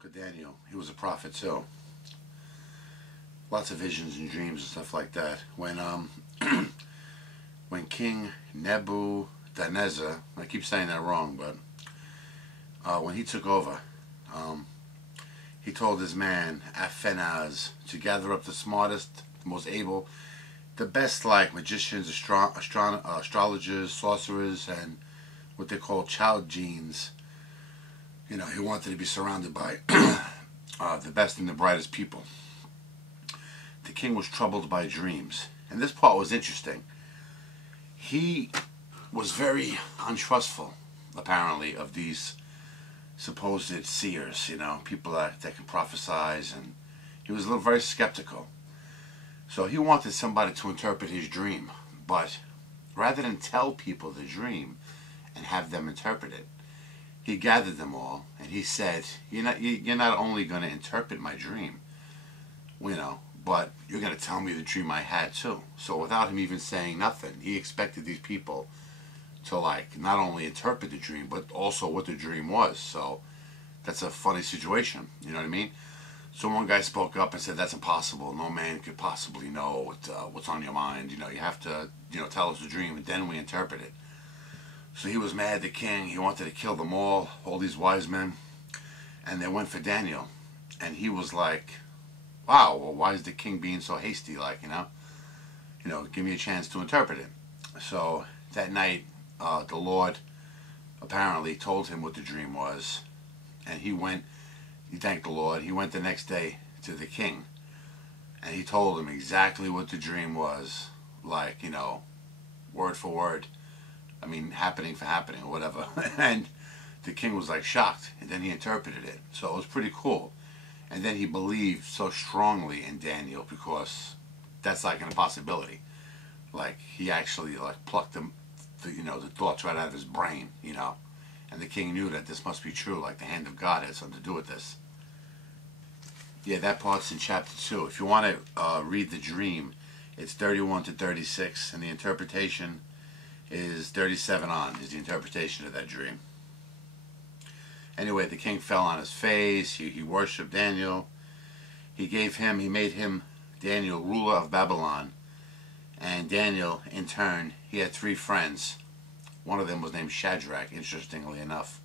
Book of Daniel. He was a prophet too. Lots of visions and dreams and stuff like that. When King Nebuchadnezzar, I keep saying that wrong, but when he took over, he told his man Aphanaz to gather up the smartest, most able, the best like magicians, astrologers, sorcerers, and what they call Chaldeans. You know, he wanted to be surrounded by the best and the brightest people. The king was troubled by dreams, and this part was interesting. He was very untrustful, apparently, of these supposed seers, you know, people that can prophesize, and he was very skeptical. So he wanted somebody to interpret his dream, but rather than tell people the dream and have them interpret it, he gathered them all and he said, you're not only going to interpret my dream, you know, but you're going to tell me the dream I had too. So without him even saying nothing, he expected these people to like not only interpret the dream but also what the dream was. So that's a funny situation, you know what I mean? So one guy spoke up and said, that's impossible. No man could possibly know what's on your mind. You know, you have to, tell us the dream and then we interpret it. So he was mad at the king. He wanted to kill them all these wise men. And they went for Daniel. And he was like, wow, well, why is the king being so hasty? Like, give me a chance to interpret it. So that night, the Lord apparently told him what the dream was. And he thanked the Lord. He went the next day to the king. And he told him exactly what the dream was. Like, word for word. I mean, happening for happening or whatever. And the king was like shocked. And then he interpreted it. So it was pretty cool. And then he believed so strongly in Daniel because that's like an impossibility. Like he actually like plucked the thoughts right out of his brain, And the king knew that this must be true. Like the hand of God had something to do with this. Yeah, that part's in chapter 2. If you want to read the dream, it's 31 to 36. And the interpretation is 37 on, is the interpretation of that dream. Anyway, the king fell on his face. He worshipped Daniel. He made him, Daniel, ruler of Babylon. And Daniel, in turn, he had 3 friends. One of them was named Shadrach, interestingly enough.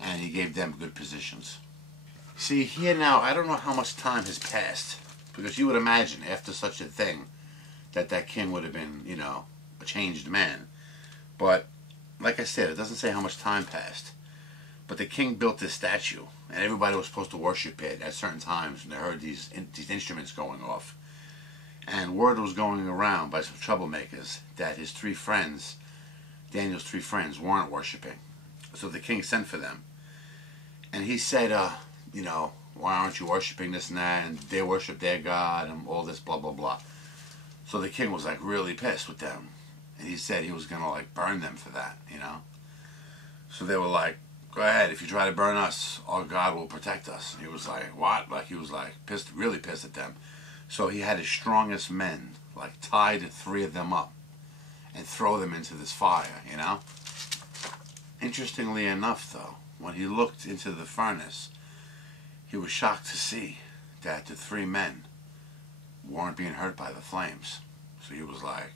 And he gave them good positions. See, here now, I don't know how much time has passed. Because you would imagine, after such a thing, that king would have been, a changed man. But, like I said, it doesn't say how much time passed. But the king built this statue, and everybody was supposed to worship it at certain times when they heard these instruments going off. And word was going around by some troublemakers that his 3 friends, Daniel's 3 friends, weren't worshiping. So the king sent for them. And he said, why aren't you worshiping this and that? And they worship their God and all this blah, blah, blah. So the king was like really pissed with them. And he said he was going to like burn them for that, So they were like, go ahead, if you try to burn us, our God will protect us. And he was like, what? Like he was like pissed, really pissed at them. So he had his strongest men, like tie the 3 of them up and throw them into this fire, Interestingly enough, though, when he looked into the furnace, he was shocked to see that the 3 men weren't being hurt by the flames. So he was like,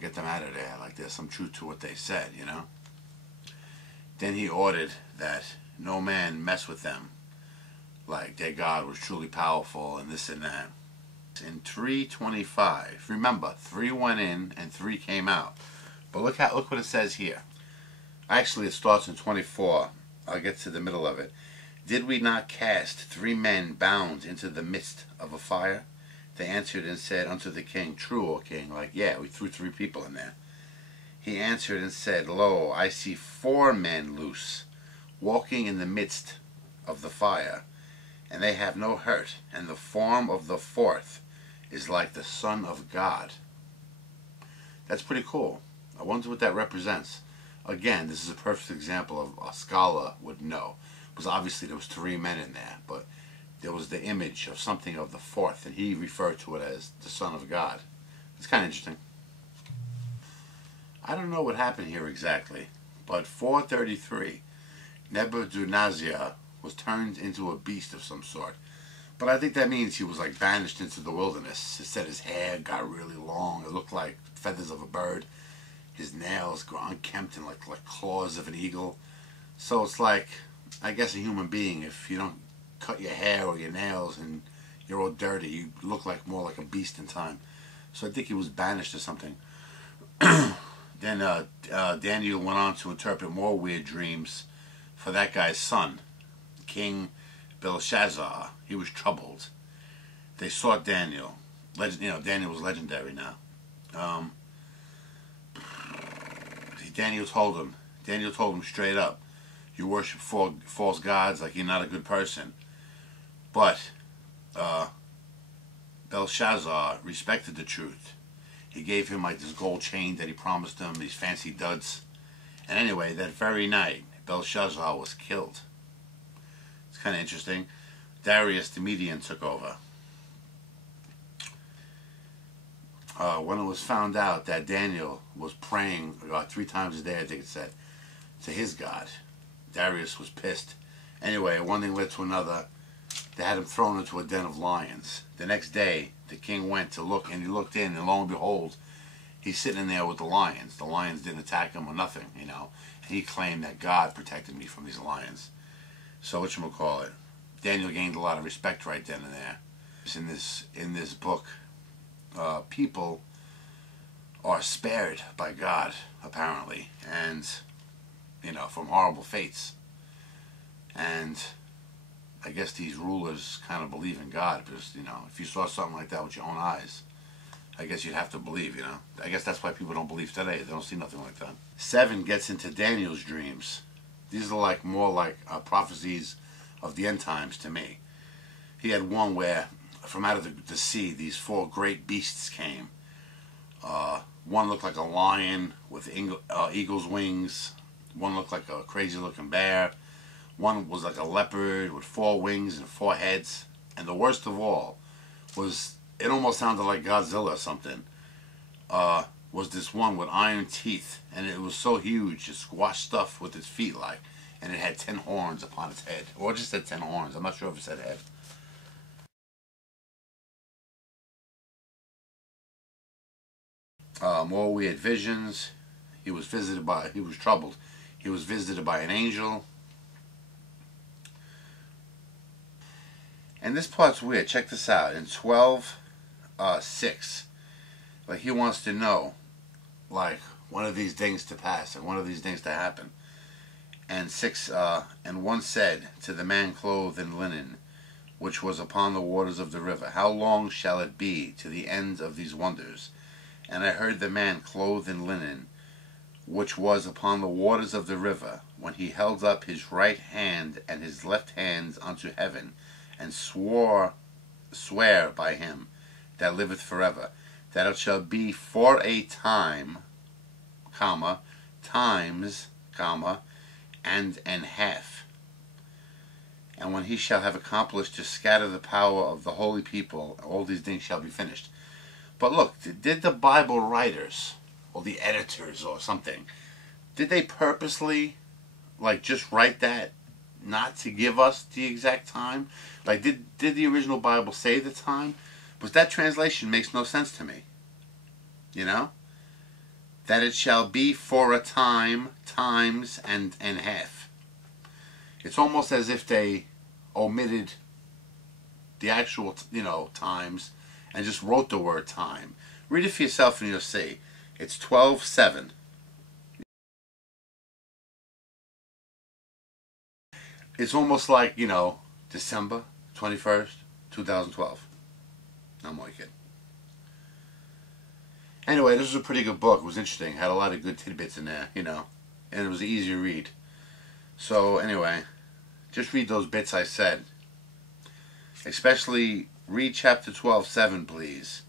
get them out of there. Like there's some truth to what they said, Then he ordered that no man mess with them. Like their God was truly powerful and this and that. In 3:25, remember, 3 went in and 3 came out. But look what it says here. Actually, it starts in 24. I'll get to the middle of it. Did we not cast 3 men bound into the midst of a fire? They answered and said unto the king, true, O king. Like, yeah, we threw 3 people in there. He answered and said, lo, I see 4 men loose, walking in the midst of the fire, and they have no hurt, and the form of the 4th is like the Son of God. That's pretty cool. I wonder what that represents. Again, this is a perfect example of a scholar would know. Because obviously there was 3 men in there, but there was the image of something of the 4th, and he referred to it as the Son of God. It's kind of interesting. I don't know what happened here exactly, but 433, Nebuchadnezzar was turned into a beast of some sort. But I think that means he was like banished into the wilderness. It said his hair got really long. It looked like feathers of a bird. His nails go unkempt and like claws of an eagle. So it's like, I guess a human being, if you don't cut your hair or your nails and you're all dirty, you look like more like a beast in time. So I think he was banished or something. Then Daniel went on to interpret more weird dreams for that guy's son, King Belshazzar. He was troubled. They sought Daniel. Daniel was legendary now. Daniel told him straight up, you worship false gods, like you're not a good person. But Belshazzar respected the truth. He gave him like this gold chain that he promised him, these fancy duds. And anyway, that very night, Belshazzar was killed. It's kind of interesting. Darius the Median took over. When it was found out that Daniel was praying 3 times a day, I think it said, to his God, Darius was pissed. Anyway, one thing led to another. They had him thrown into a den of lions. The next day, the king went to look, and he looked in, and lo and behold, he's sitting in there with the lions. The lions didn't attack him or nothing, And he claimed that God protected me from these lions. So whatchamacallit, Daniel gained a lot of respect right then and there. In this book, people are spared by God, apparently, and from horrible fates. And I guess these rulers kind of believe in God because, if you saw something like that with your own eyes, I guess you'd have to believe, I guess that's why people don't believe today. They don't see nothing like that. 7 gets into Daniel's dreams. These are more like prophecies of the end times to me. He had one where from out of the sea, these 4 great beasts came. One looked like a lion with eagle's wings. One looked like a crazy looking bear. One was like a leopard with 4 wings and 4 heads. And the worst of all was, it almost sounded like Godzilla or something, was this one with iron teeth. And it was so huge, it squashed stuff with its feet and it had 10 horns upon its head. Or it just said 10 horns. I'm not sure if it said head. More weird visions. He was troubled. He was visited by an angel. And this part's weird. Check this out. In 12:6, he wants to know, one of these things to pass, and one of these things to happen. And 6, and one said to the man clothed in linen, which was upon the waters of the river, how long shall it be to the end of these wonders? And I heard the man clothed in linen, which was upon the waters of the river, when he held up his right hand and his left hand unto heaven, and swear by him that liveth forever, that it shall be for a time, times, and an half. And when he shall have accomplished to scatter the power of the holy people, all these things shall be finished. But look, did the Bible writers, or the editors or something, did they purposely, just write that not to give us the exact time? Did the original Bible say the time? But that translation makes no sense to me. That it shall be for a time, times, and half. It's almost as if they omitted the actual, times, and just wrote the word time. Read it for yourself and you'll see. It's 12:7. It's almost like, December 21st, 2012. I'm only kidding. Anyway, this was a pretty good book. It was interesting. Had a lot of good tidbits in there, and it was an easy read. So anyway, just read those bits I said. Especially read chapter 12:7, please.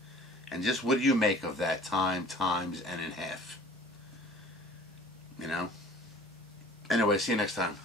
And just what do you make of that time, times, and in half? Anyway, see you next time.